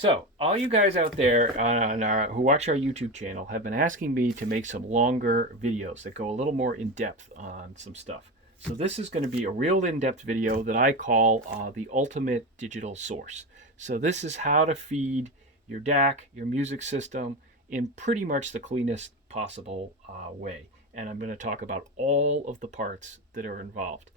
So, all you guys out there who watch our YouTube channel have been asking me to make some longer videos that go a little more in depth on some stuff. So this is going to be a real in-depth video that I call the ultimate digital source. So this is how to feed your DAC, your music system, in pretty much the cleanest possible way. And I'm going to talk about all of the parts that are involved.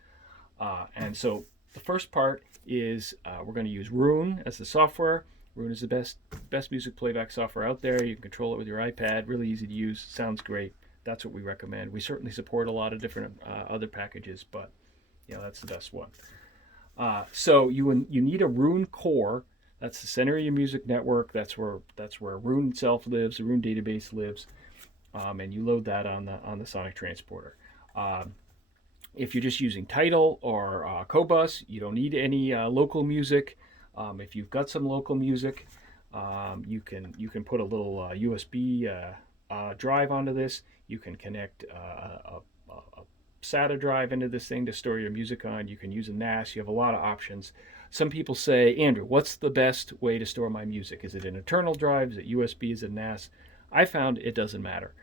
And so the first part is we're going to use Roon as the software. Roon is the best music playback software out there. You can control it with your iPad. Really easy to use. Sounds great. That's what we recommend. We certainly support a lot of different other packages, but that's the best one. So you need a Roon core. That's the center of your music network. That's where Roon itself lives. The Roon database lives, and you load that on the sonicTransporter. If you're just using Tidal or Cobus, you don't need any local music. If you've got some local music, you can put a little USB drive onto this. You can connect a SATA drive into this thing to store your music on. You can use a NAS. You have a lot of options. Some people say, Andrew, what's the best way to store my music? Is it an internal drive? Is it USB? Is it NAS? I found it doesn't matter.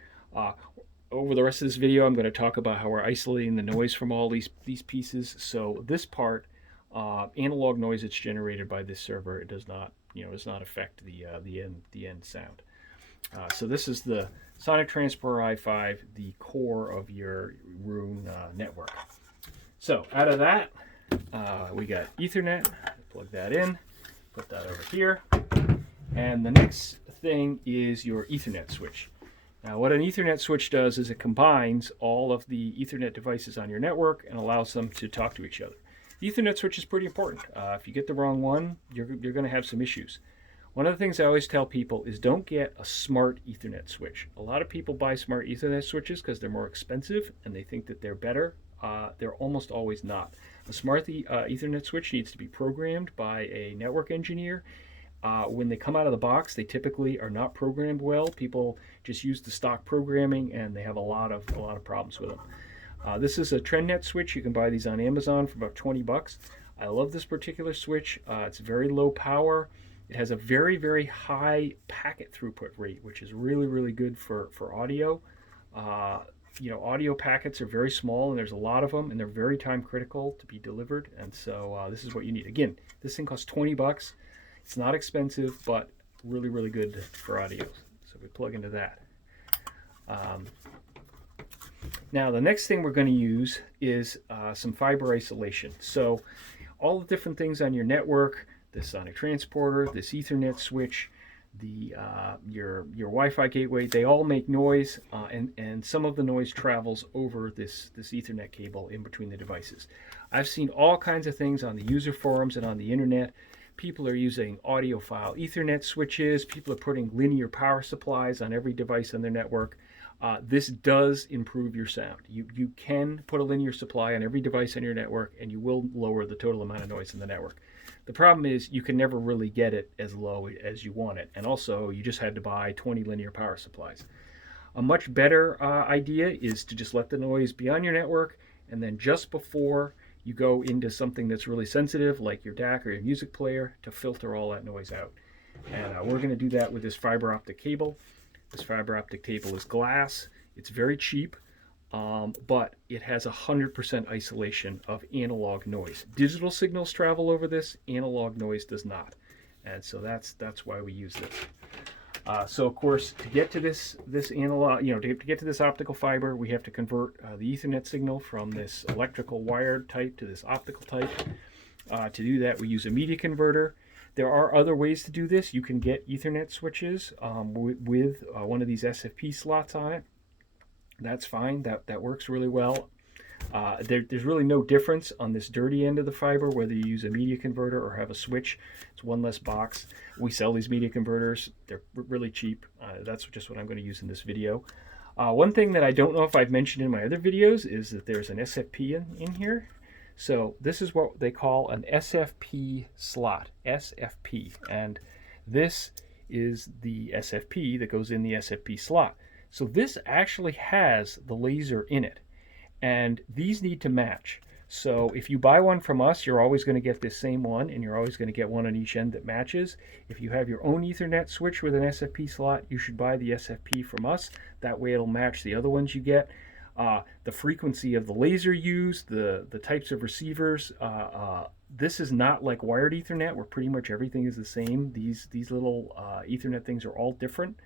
Over the rest of this video, I'm going to talk about how we're isolating the noise from all these pieces. So this part, analog noise that's generated by this server, it does not affect the end sound. So this is the sonicTransporter i5, the core of your Roon network. So out of that, we got Ethernet. Plug that in, put that over here, and the next thing is your Ethernet switch. Now, what an Ethernet switch does is it combines all of the Ethernet devices on your network and allows them to talk to each other. The Ethernet switch is pretty important. If you get the wrong one, you're going to have some issues. One of the things I always tell people is don't get a smart Ethernet switch. A lot of people buy smart Ethernet switches because they're more expensive and they think that they're better. They're almost always not. A smart Ethernet switch needs to be programmed by a network engineer. When they come out of the box, they typically are not programmed well. People just use the stock programming and they have a lot of problems with them. This is a TrendNet switch. You can buy these on Amazon for about 20 bucks. I love this particular switch. It's very low power. It has a very, very high packet throughput rate, which is really, really good for audio. Audio packets are very small and there's a lot of them and they're very time critical to be delivered. And so this is what you need. Again, this thing costs 20 bucks. It's not expensive, but really, really good for audio. So we plug into that. Now, the next thing we're going to use is some fiber isolation. So all the different things on your network, this sonicTransporter, this Ethernet switch, your Wi-Fi gateway, they all make noise, and some of the noise travels over this Ethernet cable in between the devices. I've seen all kinds of things on the user forums and on the internet. People are using audiophile Ethernet switches. People are putting linear power supplies on every device on their network. This does improve your sound. You can put a linear supply on every device on your network and you will lower the total amount of noise in the network. The problem is you can never really get it as low as you want it. And also you just had to buy 20 linear power supplies. A much better idea is to just let the noise be on your network, and then just before you go into something that's really sensitive like your DAC or your music player, to filter all that noise out. And we're going to do that with this fiber optic cable. This fiber optic cable is glass. It's very cheap, but it has 100% isolation of analog noise. Digital signals travel over this, analog noise does not. And so that's why we use this. So of course, to get to this analog, to get to this optical fiber, we have to convert the Ethernet signal from this electrical wired type to this optical type. To do that, we use a media converter. There are other ways to do this. You can get Ethernet switches with one of these SFP slots on it. That's fine. That works really well. There's really no difference on this dirty end of the fiber, whether you use a media converter or have a switch. It's one less box. We sell these media converters. They're really cheap. That's just what I'm going to use in this video. One thing that I don't know if I've mentioned in my other videos is that there's an SFP in here. So this is what they call an SFP slot, SFP. And this is the SFP that goes in the SFP slot. So this actually has the laser in it. And these need to match. So if you buy one from us, you're always going to get this same one, and you're always going to get one on each end that matches. If you have your own Ethernet switch with an SFP slot, you should buy the SFP from us. That way it'll match the other ones you get. The frequency of the laser used, the types of receivers. This is not like wired Ethernet, where pretty much everything is the same. These little Ethernet things are all different.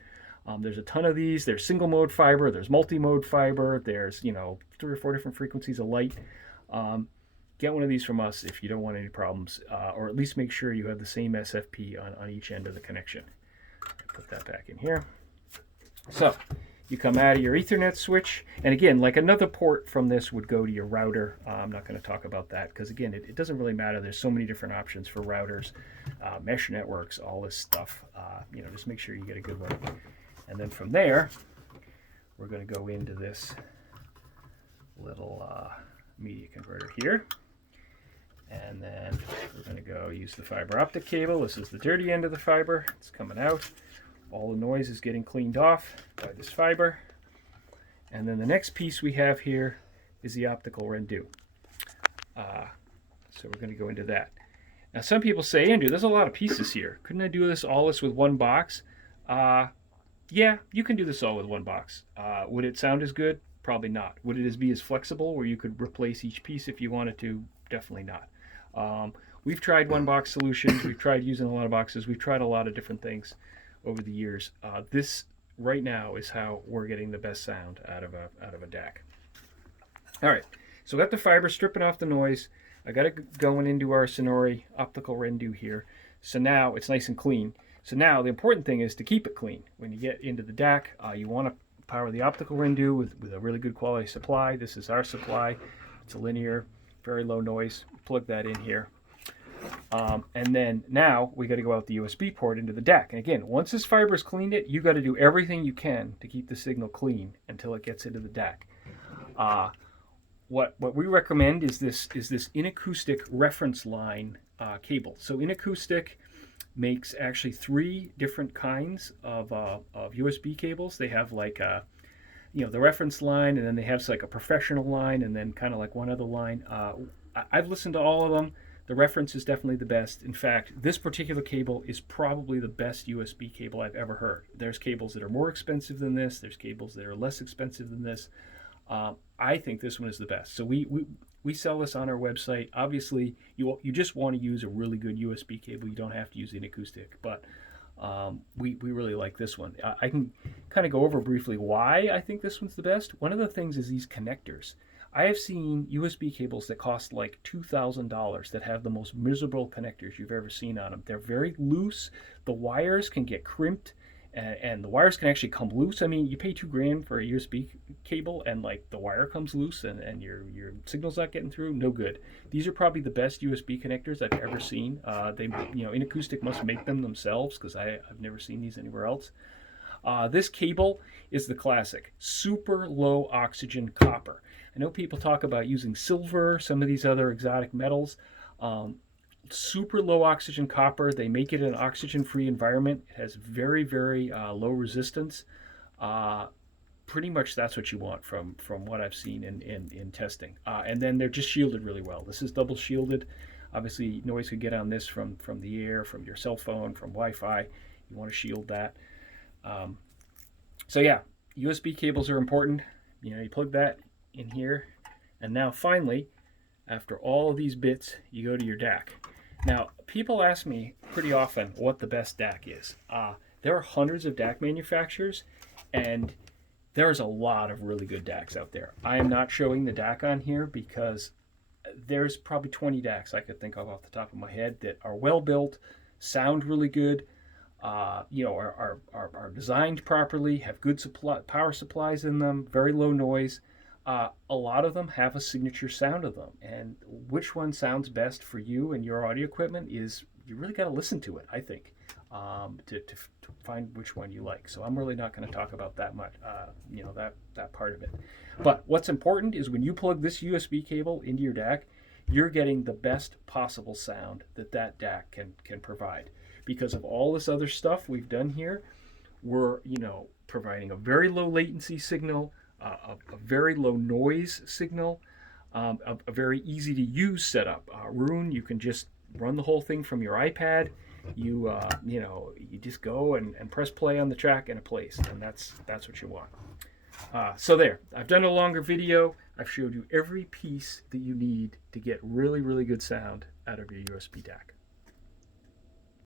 There's a ton of these. There's single mode fiber. There's multi-mode fiber. There's 3 or 4 different frequencies of light. Get one of these from us if you don't want any problems, or at least make sure you have the same SFP on each end of the connection. Put that back in here. So you come out of your Ethernet switch, and again, like another port from this would go to your router. I'm not going to talk about that because again, it doesn't really matter. There's so many different options for routers, mesh networks, all this stuff. Just make sure you get a good one. And then from there, we're going to go into this little media converter here. And then we're going to go use the fiber optic cable. This is the dirty end of the fiber. It's coming out. All the noise is getting cleaned off by this fiber. And then the next piece we have here is the opticalRendu. So we're going to go into that. Now some people say, Andrew, there's a lot of pieces here. Couldn't I do all this with one box? Yeah, you can do this all with one box. Would it sound as good? Probably not. Would it be as flexible where you could replace each piece if you wanted to? Definitely not. We've tried one box solutions. We've tried using a lot of boxes. We've tried a lot of different things over the years. This right now is how we're getting the best sound out of a DAC. All right, so got the fiber stripping off the noise. I got it going into our Sonori opticalRendu here. So now it's nice and clean. So now the important thing is to keep it clean. When you get into the DAC, you want to power the opticalRendu with a really good quality supply. This is our supply. It's a linear, very low noise. Plug that in here. And then now we got to go out the USB port into the DAC. And again, once this fiber's cleaned it, you got to do everything you can to keep the signal clean until it gets into the DAC. What we recommend is this InAkustik reference line cable. So InAkustik makes actually 3 different kinds of USB cables. They have like the reference line, and then they have like a professional line, and then kind of like one other line. I've listened to all of them. The reference is definitely the best. In fact, this particular cable is probably the best USB cable I've ever heard. There's cables that are more expensive than this. There's cables that are less expensive than this. I think this one is the best. So we sell this on our website. Obviously, you just want to use a really good USB cable. You don't have to use InAkustik, but we really like this one. I can kind of go over briefly why I think this one's the best. One of the things is these connectors. I have seen USB cables that cost like $2,000 that have the most miserable connectors you've ever seen on them. They're very loose. The wires can get crimped, and the wires can actually come loose. I mean, you pay $2,000 for a USB cable, and like the wire comes loose, and your signal's not getting through. No good. These are probably the best USB connectors I've ever seen. InAkustik must make them themselves because I've never seen these anywhere else. This cable is the classic super low oxygen copper. I know people talk about using silver, some of these other exotic metals. Super low oxygen copper. They make it an oxygen-free environment. It has very, very low resistance. Pretty much that's what you want from what I've seen in testing. And then they're just shielded really well. This is double shielded. Obviously, noise could get on this from the air, from your cell phone, from Wi-Fi. You want to shield that. So yeah, USB cables are important. You plug that in here, and now finally, after all of these bits, you go to your DAC. Now, people ask me pretty often what the best DAC is. There are hundreds of DAC manufacturers, and there's a lot of really good DACs out there. I am not showing the DAC on here because there's probably 20 DACs I could think of off the top of my head that are well built, sound really good, are designed properly, have good power supplies in them, very low noise. A lot of them have a signature sound of them, and which one sounds best for you and your audio equipment is you really got to listen to it, I think, to find which one you like. So I'm really not going to talk about that much, that part of it. But what's important is when you plug this USB cable into your DAC, you're getting the best possible sound that DAC can provide. Because of all this other stuff we've done here, we're providing a very low latency signal, a very low noise signal, a very easy to use setup. Rune, you can just run the whole thing from your iPad. You just go and press play on the track and it plays, and that's what you want. So there, I've done a longer video. I've showed you every piece that you need to get really, really good sound out of your USB DAC.